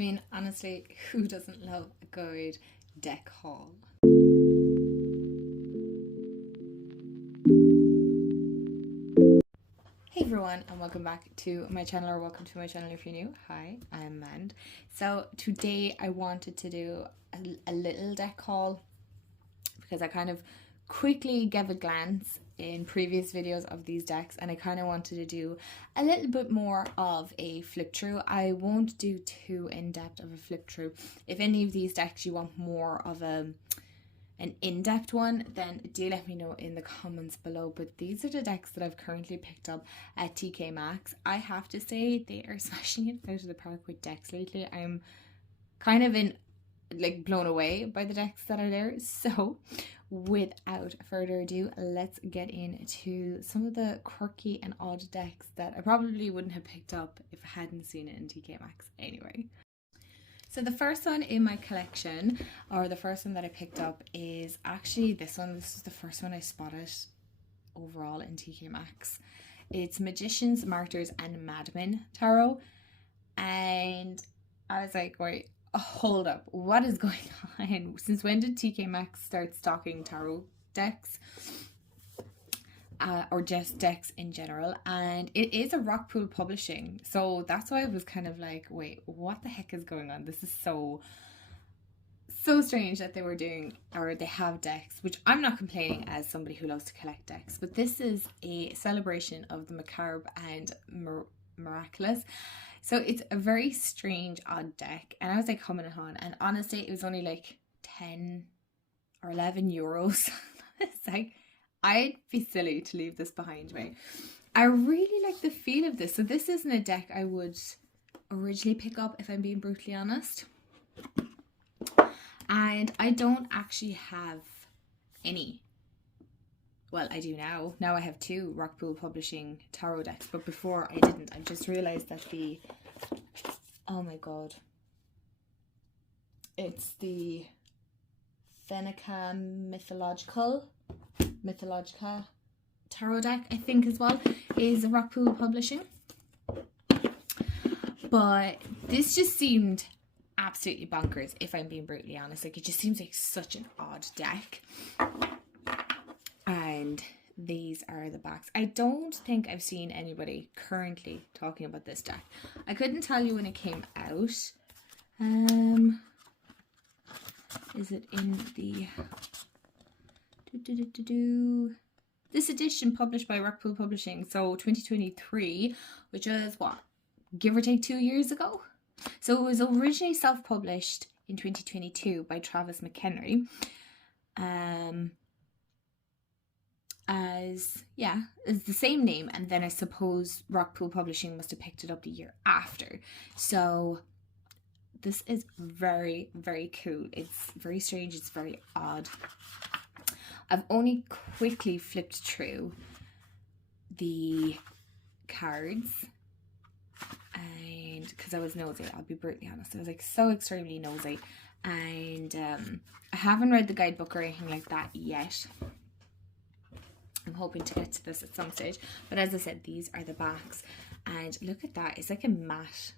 mean, honestly, who doesn't love a good deck haul? Hey everyone, and welcome back to my channel, or welcome to my channel if you're new. Hi, I'm Mand. So today I wanted to do a little deck haul because I kind of quickly gave a glance in previous videos of these decks, and I kind of wanted to do a little bit more of a flip through. I won't do too in-depth of a flip through. If any of these decks you want more of an in-depth one, then do let me know in the comments below. But these are the decks that I've currently picked up at TK Maxx. I have to say they are smashing it out of the park with decks lately. I'm kind of blown away by the decks that are there. So without further ado, let's get into some of the quirky and odd decks that I probably wouldn't have picked up if I hadn't seen it in TK Maxx anyway. So the first one in my collection, or the first one that I picked up, is actually this one. This is the first one I spotted overall in TK Maxx. It's Magicians, Martyrs, and Madmen Tarot. And I was like, wait, hold up. What is going on? Since when did TK Maxx start stocking tarot decks? Or just decks in general, and it is a Rockpool publishing, so that's why I was kind of like, wait, what the heck is going on? This is so strange that they were doing, or they have decks, which I'm not complaining as somebody who loves to collect decks, but this is a celebration of the macabre and miraculous. So it's a very strange, odd deck, and I was like humming it on, and honestly it was only like 10 or 11 euros. It's like, I'd be silly to leave this behind me. I really like the feel of this. So this isn't a deck I would originally pick up, if I'm being brutally honest. And I don't actually have any. Well, I do now. Now I have two Rockpool Publishing tarot decks, but before I didn't. I just realised that oh my god. It's the Fenica Mythologica tarot deck, I think, as well, is Rockpool Publishing. But this just seemed absolutely bonkers, if I'm being brutally honest. Like, it just seems like such an odd deck. And these are the backs. I don't think I've seen anybody currently talking about this deck. I couldn't tell you when it came out. Is it in the this edition published by Rockpool Publishing, so 2023, which is what, give or take 2 years ago? So it was originally self-published in 2022 by Travis McHenry, as the same name, and then I suppose Rockpool Publishing must have picked it up the year after. So this is very, very cool. It's very strange, it's very odd. I've only quickly flipped through the cards, and because I was nosy, I'll be brutally honest, I was like so extremely nosy, and I haven't read the guidebook or anything like that yet. I'm hoping to get to this at some stage, but as I said, these are the backs, and look at that, it's like a matte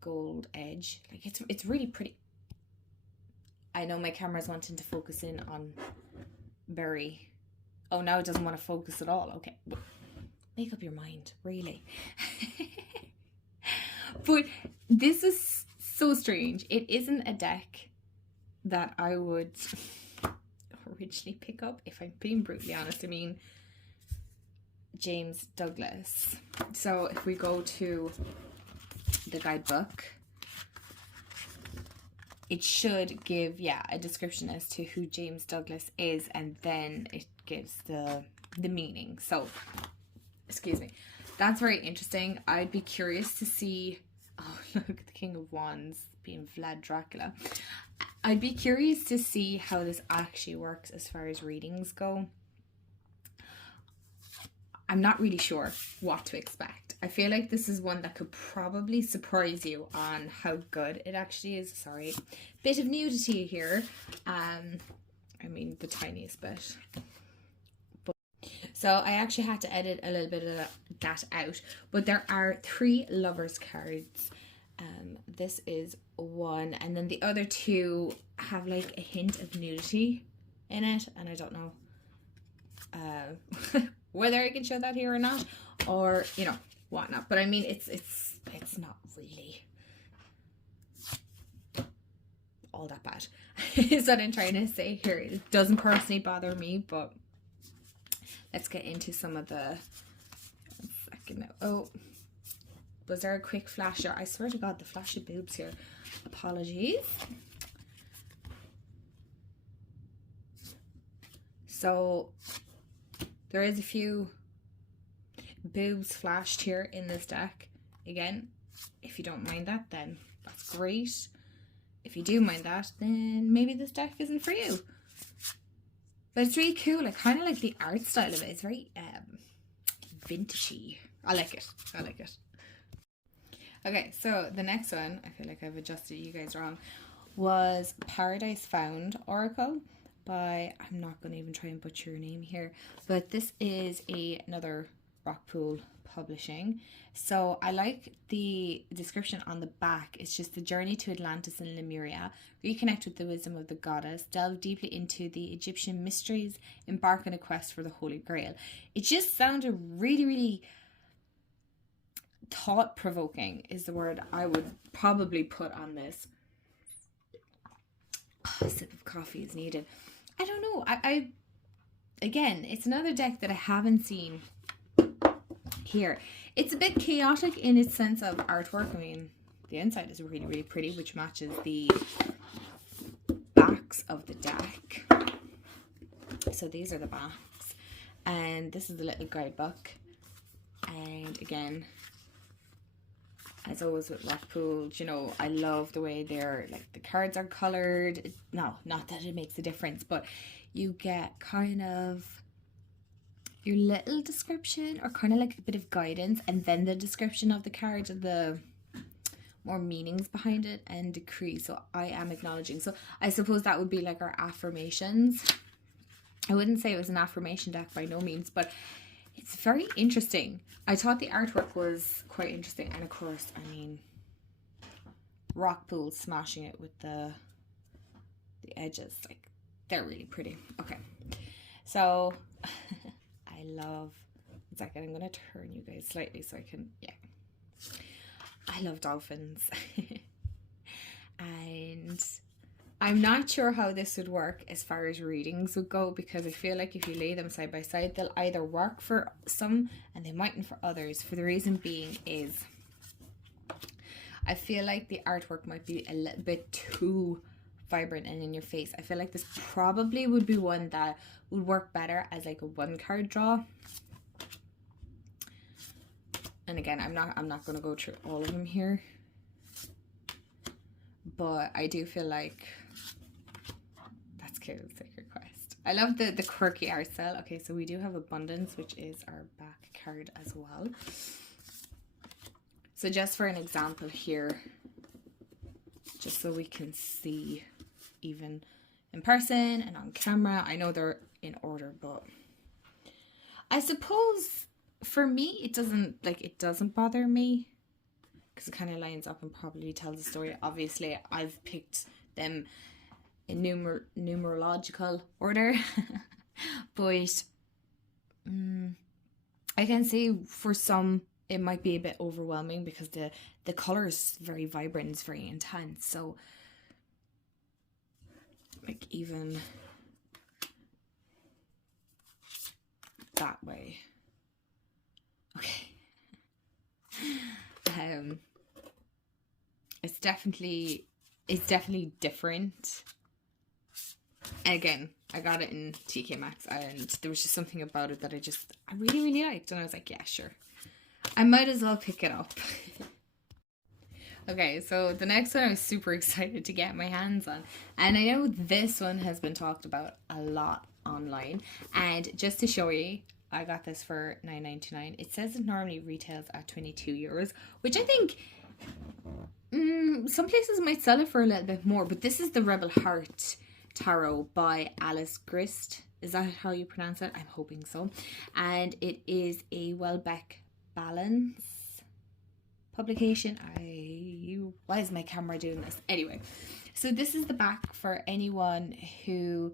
gold edge. Like, it's really pretty. I know my camera's wanting to focus in on very, oh, now it doesn't want to focus at all. Okay, make up your mind, really. But this is so strange. It isn't a deck that I would originally pick up, if I'm being brutally honest. I mean, James Douglas. So if we go to the guidebook, it should give, a description as to who James Douglas is, and then it gives the meaning. So, excuse me. That's very interesting. I'd be curious to see, oh look, the King of Wands being Vlad Dracula. I'd be curious to see how this actually works as far as readings go. I'm not really sure what to expect. I feel like this is one that could probably surprise you on how good it actually is. Sorry, bit of nudity here. I mean, the tiniest bit. So I actually had to edit a little bit of that out. But there are 3 lovers cards This is one, and then the other two have like a hint of nudity in it, and I don't know whether I can show that here or not, or you know whatnot. But I mean, it's not really all that bad. Is what I'm trying to say here. It doesn't personally bother me, but let's get into some of the. Oh, was there a quick flasher? I swear to God, the flashy boobs here. Apologies. So there is a few boobs flashed here in this deck. Again, if you don't mind that, then that's great. If you do mind that, then maybe this deck isn't for you. But it's really cool. I kind of like the art style of it. It's very vintagey. I like it. I like it. Okay, so the next one, I feel like I've adjusted you guys wrong, was Paradise Found Oracle by, I'm not going to even try and butcher your name here, but this is another Rockpool publishing. So I like the description on the back. It's just the journey to Atlantis and Lemuria. Reconnect with the wisdom of the goddess. Delve deeply into the Egyptian mysteries. Embark on a quest for the Holy Grail. It just sounded really, really thought-provoking is the word I would probably put on this. A sip of coffee is needed. I don't know. I again, it's another deck that I haven't seen here. It's a bit chaotic in its sense of artwork. I mean, the inside is really, really pretty, which matches the backs of the deck. So these are the backs. And this is the little guidebook. And again, as always with Rockpool, you know, I love the way they're, like, the cards are coloured. No, not that it makes a difference, but you get kind of your little description or kind of like a bit of guidance, and then the description of the card and the more meanings behind it and decree. So I am acknowledging. So I suppose that would be like our affirmations. I wouldn't say it was an affirmation deck by no means, but it's very interesting. I thought the artwork was quite interesting. And of course, I mean, Rockpool smashing it with the edges. Like, they're really pretty. Okay. So, I love... One second, I'm going to turn you guys slightly so I can... Yeah. I love dolphins. And I'm not sure how this would work as far as readings would go, because I feel like if you lay them side by side, they'll either work for some and they mightn't for others. For the reason being is I feel like the artwork might be a little bit too vibrant and in your face. I feel like this probably would be one that would work better as like a one card draw. And again, I'm not going to go through all of them here, but I do feel like that's cool. Sacred Quest. I love the quirky art style. Okay, so we do have Abundance, which is our back card as well. So just for an example here, just so we can see even in person and on camera. I know they're in order, but I suppose for me it doesn't bother me, because it kind of lines up and probably tells a story. Obviously, I've picked them in numerological order, but I can see for some it might be a bit overwhelming because the color is very vibrant, it's very intense. So, like, even that way. Okay. It's definitely different. And again, I got it in TK Maxx, and there was just something about it that I really, really liked, and I was like, yeah, sure, I might as well pick it up. Okay, so the next one I was super excited to get my hands on, and I know this one has been talked about a lot online, and just to show you, I got this for $9.99. It says it normally retails at €22, which I think some places might sell it for a little bit more, but this is the Rebel Heart Tarot by Alice Grist. Is that how you pronounce it? I'm hoping so. And it is a Welbeck balance publication. Why is my camera doing this? Anyway, so this is the back for anyone who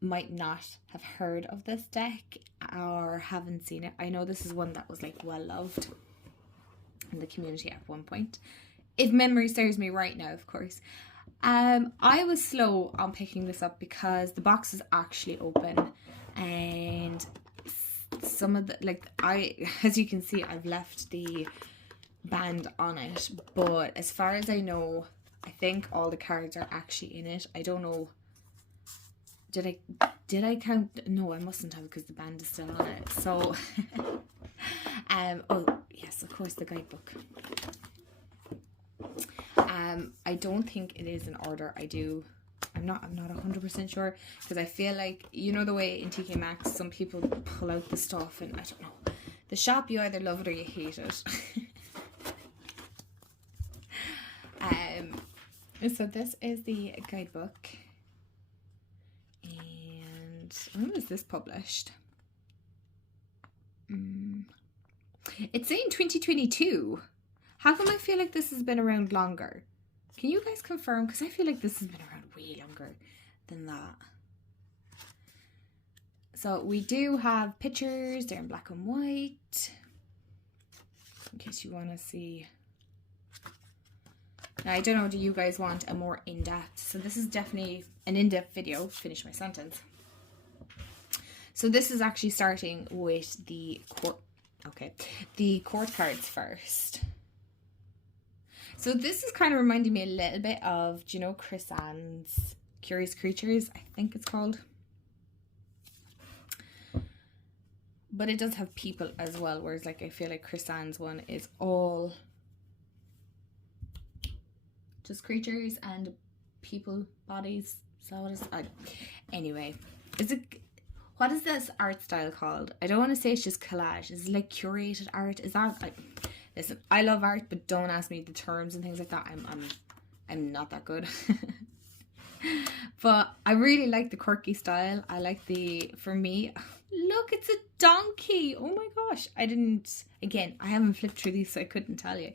might not have heard of this deck or haven't seen it. I know this is one that was like well loved in the community at one point, if memory serves me right now, of course. I was slow on picking this up because the box is actually open, and some of the, as you can see, I've left the band on it, but as far as I know, I think all the cards are actually in it. I don't know, did I count? No, I mustn't have, because the band is still on it. So oh yes, of course, the guidebook. I don't think it is in order. I'm not 100% sure, because I feel like, you know the way in TK Maxx some people pull out the stuff, and I don't know, the shop, you either love it or you hate it. So this is the guidebook, and when was this published? It's saying 2022. How come I feel like this has been around longer? Can you guys confirm? Because I feel like this has been around way longer than that. So we do have pictures. They're in black and white, in case you want to see. Now, I don't know, do you guys want a more in-depth? So this is definitely an in-depth video. Finish my sentence. So this is actually starting with the court. Okay, the court cards first. So this is kind of reminding me a little bit of, do you know, Chris Ann's Curious Creatures, I think it's called. But it does have people as well, whereas like I feel like Chris Ann's one is all just creatures and people, bodies. So what is anyway, what is this art style called? I don't want to say it's just collage. Is it like curated art? Is that listen, I love art, but don't ask me the terms and things like that. I'm not that good. But I really like the quirky style. I like for me, look, it's a donkey. Oh my gosh. Again, I haven't flipped through these, so I couldn't tell you.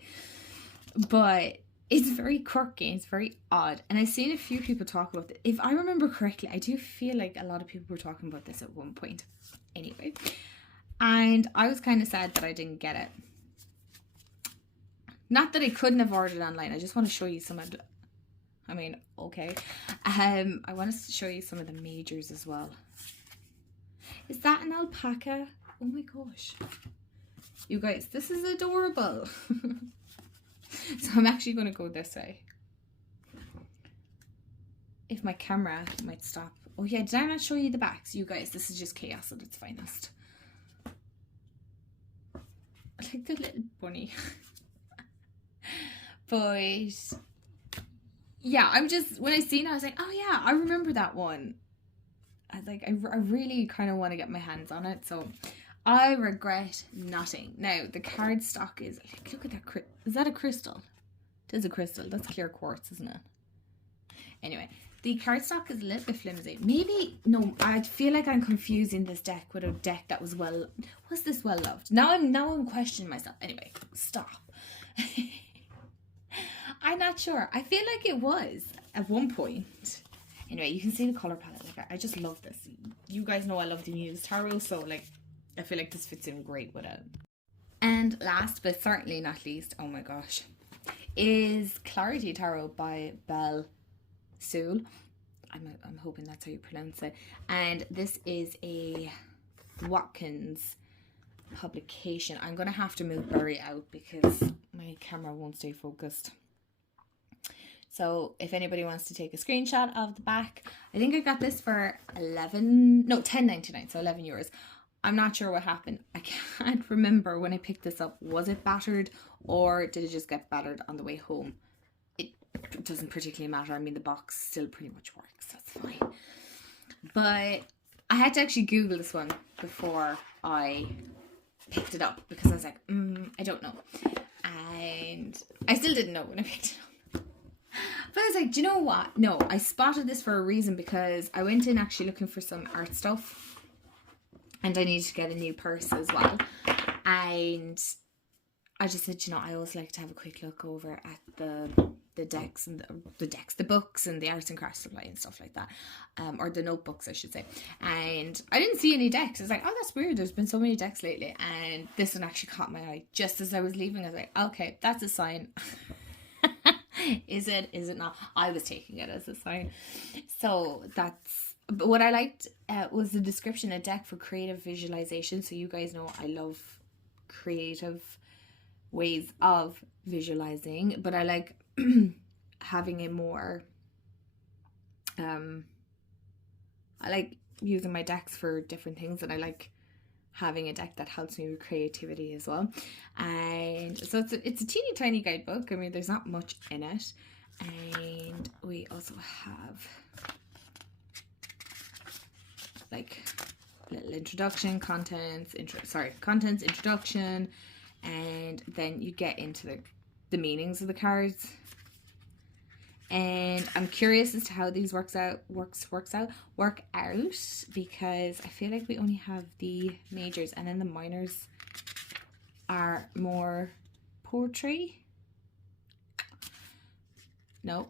But it's very quirky, it's very odd. And I've seen a few people talk about it. If I remember correctly, I do feel like a lot of people were talking about this at one point. Anyway. And I was kind of sad that I didn't get it. Not that I couldn't have ordered online. I just want to show you some of the, okay. I want to show you some of the majors as well. Is that an alpaca? Oh my gosh. You guys, this is adorable. So I'm actually going to go this way. If my camera might stop. Oh yeah, did I not show you the backs? You guys, this is just chaos at its finest. I like the little bunny. But yeah, when I seen it, I was like, oh yeah, I remember that one. I really kind of want to get my hands on it, so I regret nothing. Now, the card stock is, look at that, is that a crystal? It is a crystal, that's clear quartz, isn't it? Anyway, the card stock is a little bit flimsy. Maybe, no, I feel like I'm confusing this deck with a deck that was this well loved? Now I'm questioning myself. Anyway, stop. I'm not sure. I feel like it was at one point. Anyway, you can see the color palette. Like, I just love this. You guys know I love the Muse Tarot, so like, I feel like this fits in great with it. And last but certainly not least, oh my gosh, is Clarity Tarot by Belle Sool. I'm hoping that's how you pronounce it. And this is a Watkins publication. I'm going to have to move Barry out because my camera won't stay focused. So if anybody wants to take a screenshot of the back, I think I got this for $10.99, so €11. I'm not sure what happened. I can't remember when I picked this up. Was it battered or did it just get battered on the way home? It doesn't particularly matter. I mean, the box still pretty much works. That's fine. But I had to actually Google this one before I picked it up because I was like, I don't know. And I still didn't know when I picked it up. But I was like, do you know what? No, I spotted this for a reason because I went in actually looking for some art stuff. And I needed to get a new purse as well. And I just said, you know, I always like to have a quick look over at the decks and the books and the arts and crafts supply and stuff like that, or the notebooks, I should say. And I didn't see any decks. I was like, oh, that's weird. There's been so many decks lately, and this one actually caught my eye just as I was leaving. I was like, okay, that's a sign. Is it not? I was taking it as a sign. So that's, but what I liked was the description: a deck for creative visualization. So you guys know I love creative ways of visualizing, but I like having a more I like using my decks for different things, and I like having a deck that helps me with creativity as well. And so it's a teeny tiny guidebook. I mean, there's not much in it. And we also have like little introduction, contents, introduction, and then you get into the meanings of the cards. And I'm curious as to how these work out because I feel like we only have the majors, and then the minors are more poetry. No,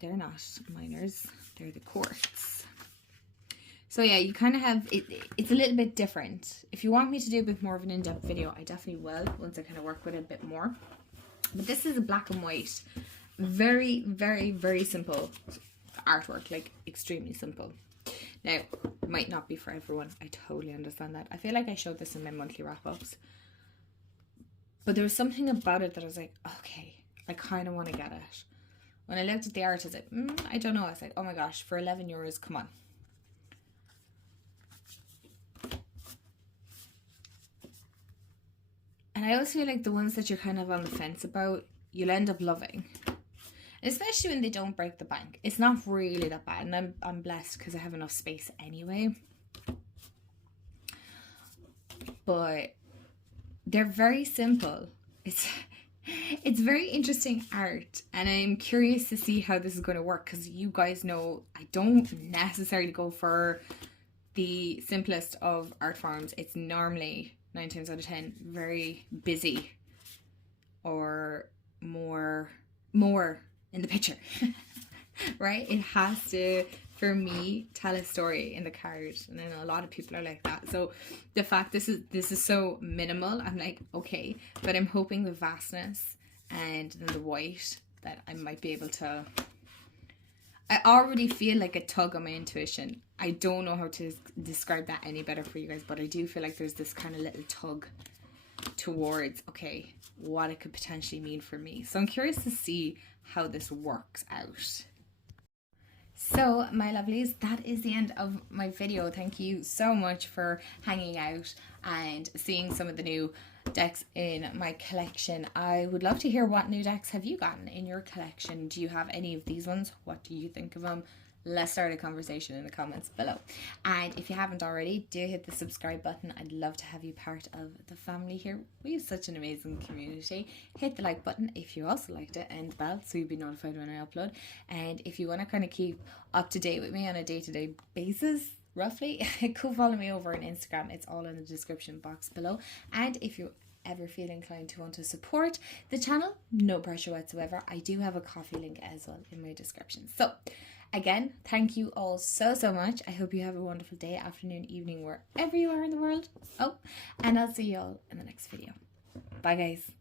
they're not minors, they're the courts. So yeah, you kind of have it's a little bit different. If you want me to do a bit more of an in-depth video, I definitely will once I kind of work with it a bit more. But this is a black and white, very, very, very simple artwork, like extremely simple. Now, it might not be for everyone. I totally understand that. I feel like I showed this in my monthly wrap-ups, but there was something about it that I was like, okay, I kind of want to get it. When I looked at the art, I was like, I don't know. I was like, oh my gosh, for €11, come on. And I always feel like the ones that you're kind of on the fence about, you'll end up loving. Especially when they don't break the bank. It's not really that bad, and I'm blessed because I have enough space anyway. But they're very simple. It's very interesting art, and I'm curious to see how this is going to work, because you guys know I don't necessarily go for the simplest of art forms. It's normally 9 times out of 10 very busy or more in the picture. Right? It has to, for me, tell a story in the card, and I know a lot of people are like that. So the fact this is so minimal, I'm like, okay, but I'm hoping the vastness and then the white that I might be able to. I already feel like a tug on my intuition. I don't know how to describe that any better for you guys, but I do feel like there's this kind of little tug towards, okay, what it could potentially mean for me. So I'm curious to see how this works out. So my lovelies, that is the end of my video. Thank you so much for hanging out and seeing some of the new decks in my collection. I would love to hear, what new decks have you gotten in your collection? Do you have any of these ones? What do you think of them? Let's start a conversation in the comments below. And if you haven't already, do hit the subscribe button. I'd love to have you part of the family here. We have such an amazing community. Hit the like button if you also liked it, and the bell so you'll be notified when I upload. And if you want to kind of keep up to date with me on a day-to-day basis, roughly, go follow me over on Instagram. It's all in the description box below. And if you ever feel inclined to want to support the channel, no pressure whatsoever, I do have a coffee link as well in my description. So again, thank you all so much. I hope you have a wonderful day, afternoon, evening, wherever you are in the world. Oh, and I'll see you all in the next video. Bye guys.